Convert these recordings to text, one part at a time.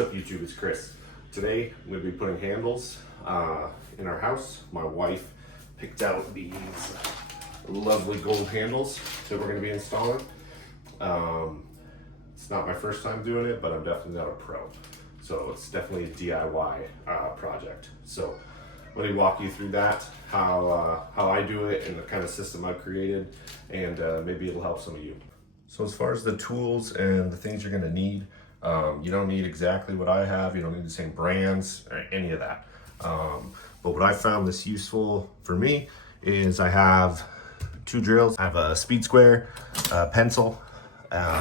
up YouTube, it's Chris. Today I'm going to be putting handles in our house. My wife picked out these lovely gold handles that we're going to be installing. It's not my first time doing it, but I'm definitely not a pro. So it's definitely a DIY project. So let me walk you through that, how I do it and the kind of system I've created, and maybe it'll help some of you. So as far as the tools and the things you're going to need, you don't need exactly what I have. You don't need the same brands or any of that. But what I found this useful for me is I have 2 drills. I have a speed square, pencil.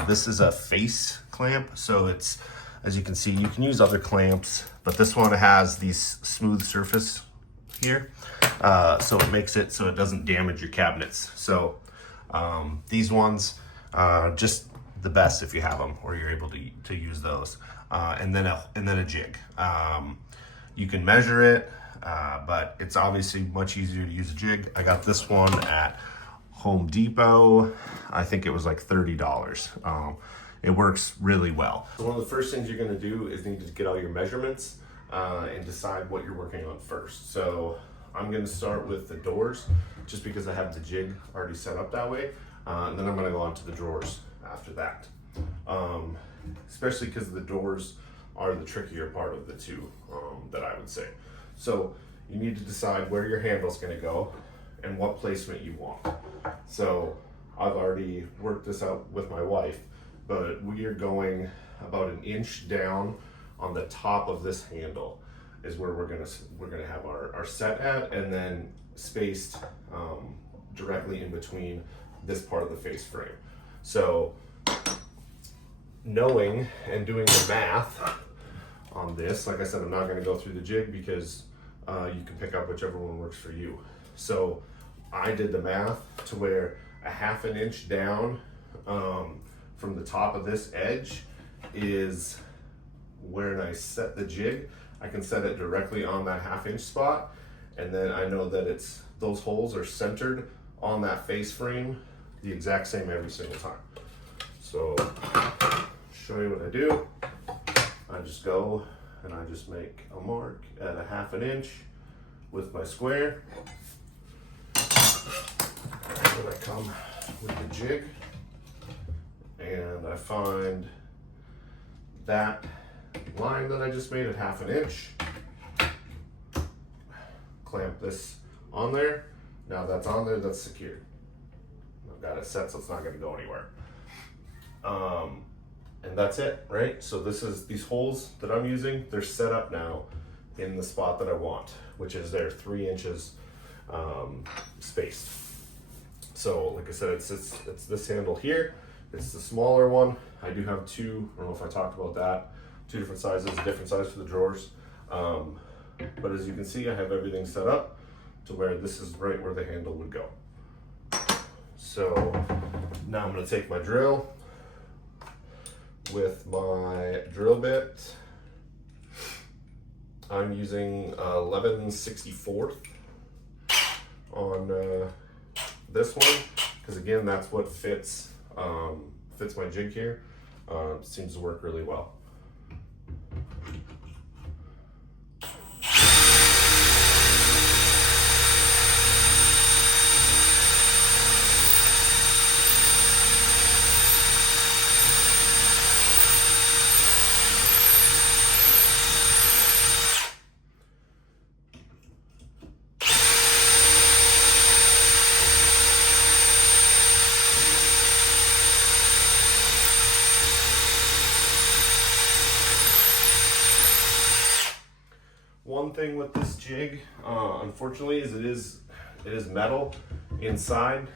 This is a face clamp. So it's, as you can see, you can use other clamps, but this one has these smooth surface here. So it makes it so it doesn't damage your cabinets. So these ones, just the best if you have them or you're able to use those, and then a jig. You can measure it, but it's obviously much easier to use a jig. I got this one at Home Depot. I think it was like $30. It works really well. So one of the first things you're going to do is need to get all your measurements and decide what you're working on first. So I'm going to start with the doors, just because I have the jig already set up that way. And then I'm going to go on to the drawers after that. Especially because the doors are the trickier part of the two, that I would say. So you need to decide where your handle's going to go and what placement you want. So I've already worked this out with my wife, but we are going about 1 inch down on the top of this handle is where we're gonna have our set at, and then spaced directly in between this part of the face frame. So knowing and doing the math on this, like I said, I'm not going to go through the jig because you can pick up whichever one works for you. So I did the math to where 1/2 inch down from the top of this edge is where I set the jig. I can set it directly on that 1/2 inch spot, and then I know that those holes are centered on that face frame the exact same every single time. So show you what I do. I just go and I just make a mark at 1/2 inch with my square. Then I come with the jig and I find that line that I just made at 1/2 inch. Clamp this on there. Now that's on there, that's secured. I've got it set so it's not going to go anywhere. And that's it, right? So these holes that I'm using, they're set up now in the spot that I want, which is there 3 inches spaced. So like I said, it's this handle here. It's the smaller one. I do have 2, I don't know if I talked about that, 2 different sizes, a different size for the drawers. But as you can see, I have everything set up to where this is right where the handle would go. So now I'm going to take my drill with my drill bit. I'm using 11/64 on this one, because again, that's what fits my jig here. Seems to work really well. One thing with this jig, unfortunately, is it is metal inside.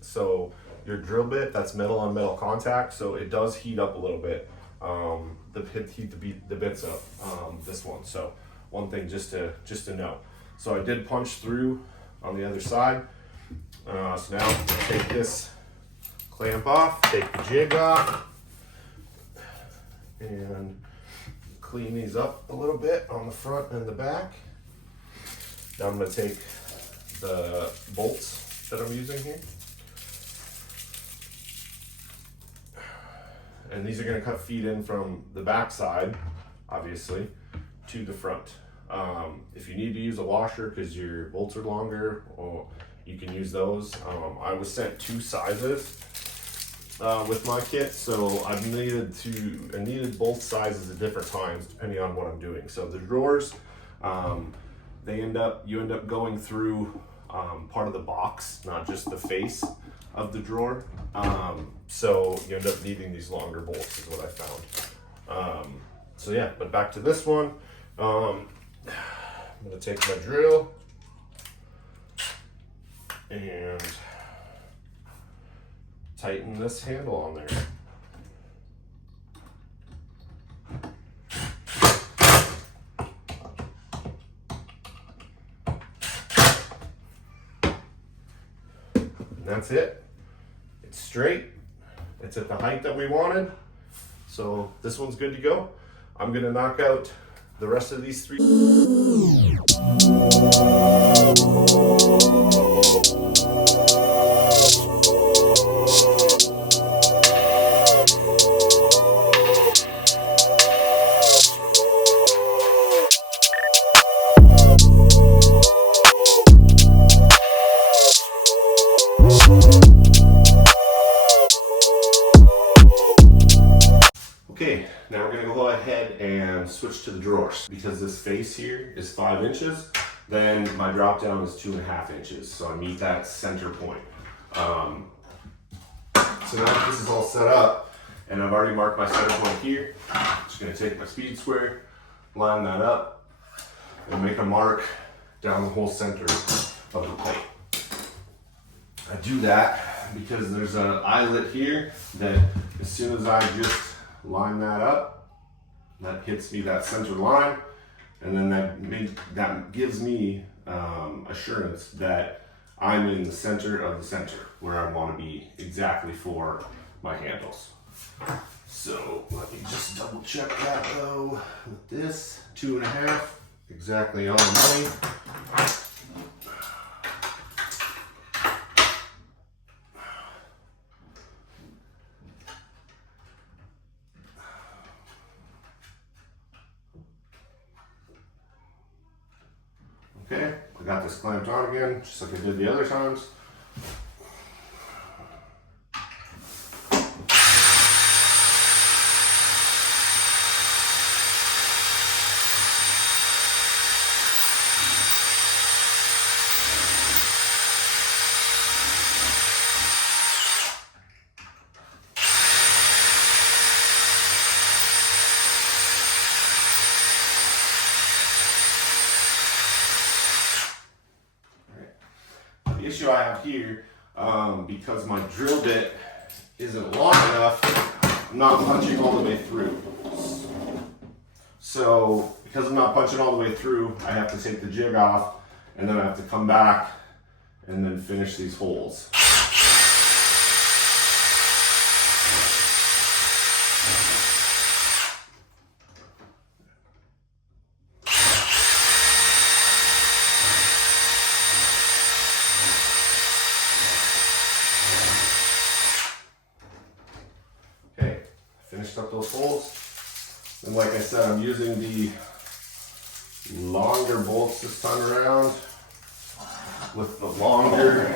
So your drill bit, that's metal on metal contact, so it does heat up a little bit. Heat the bits up. This one. So one thing just to know. So I did punch through on the other side. So now I'm gonna take this clamp off, take the jig off, and clean these up a little bit on the front and the back. Now I'm going to take the bolts that I'm using here, and these are going to cut feed in from the back side obviously, to the front. If you need to use a washer because your bolts are longer, or you can use those. I was sent 2 sizes with my kit, so I needed both sizes at different times depending on what I'm doing. So the drawers, you end up going through part of the box, not just the face of the drawer. So you end up needing these longer bolts is what I found. So yeah, but back to this one. I'm gonna take my drill and tighten this handle on there. And that's it. It's straight. It's at the height that we wanted. So this one's good to go. I'm gonna knock out the rest of these 3. Okay, now we're gonna go ahead and switch to the drawers. Because this face here is 5 inches, then my drop down is 2.5 inches. So I meet that center point. So now that this is all set up, and I've already marked my center point here, I'm just gonna take my speed square, line that up, and make a mark down the whole center of the plate. I do that because there's an eyelet here that as soon as I just line that up, that hits me that center line, and then that gives me assurance that I'm in the center of the center where I want to be exactly for my handles. So let me just double check that though with this 2.5, exactly on the money. Okay, I got this clamped on again, just like I did the other times. The issue I have here, because my drill bit isn't long enough, I'm not punching all the way through. So because I'm not punching all the way through, I have to take the jig off, and then I have to come back and then finish these holes. Finished up those holes, and like I said, I'm using the longer bolts this time around with the longer,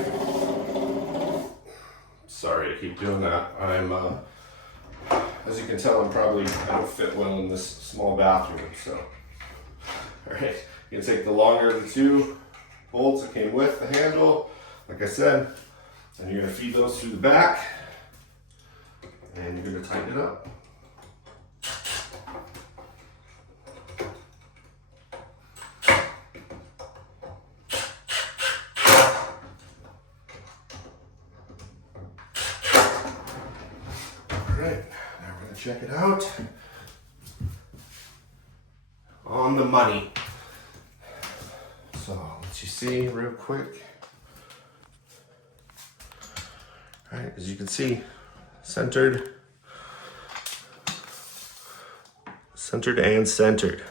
sorry I keep doing that, I'm as you can tell, I don't fit well in this small bathroom, so alright, you can take the longer of the 2 bolts that came with the handle, like I said, and you're going to feed those through the back, and you're going to tighten it up. Alright, now we're going to check it out. On the money. So, let you see real quick. Alright, as you can see, centered and centered,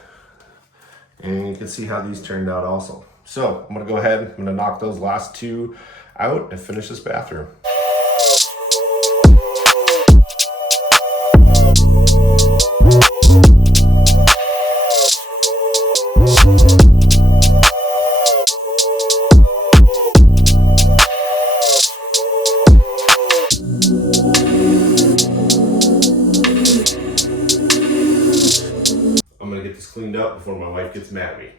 and you can see how these turned out also. So I'm gonna go ahead, I'm gonna knock those last 2 out and finish this bathroom. I'm gonna get this cleaned up before my wife gets mad at me.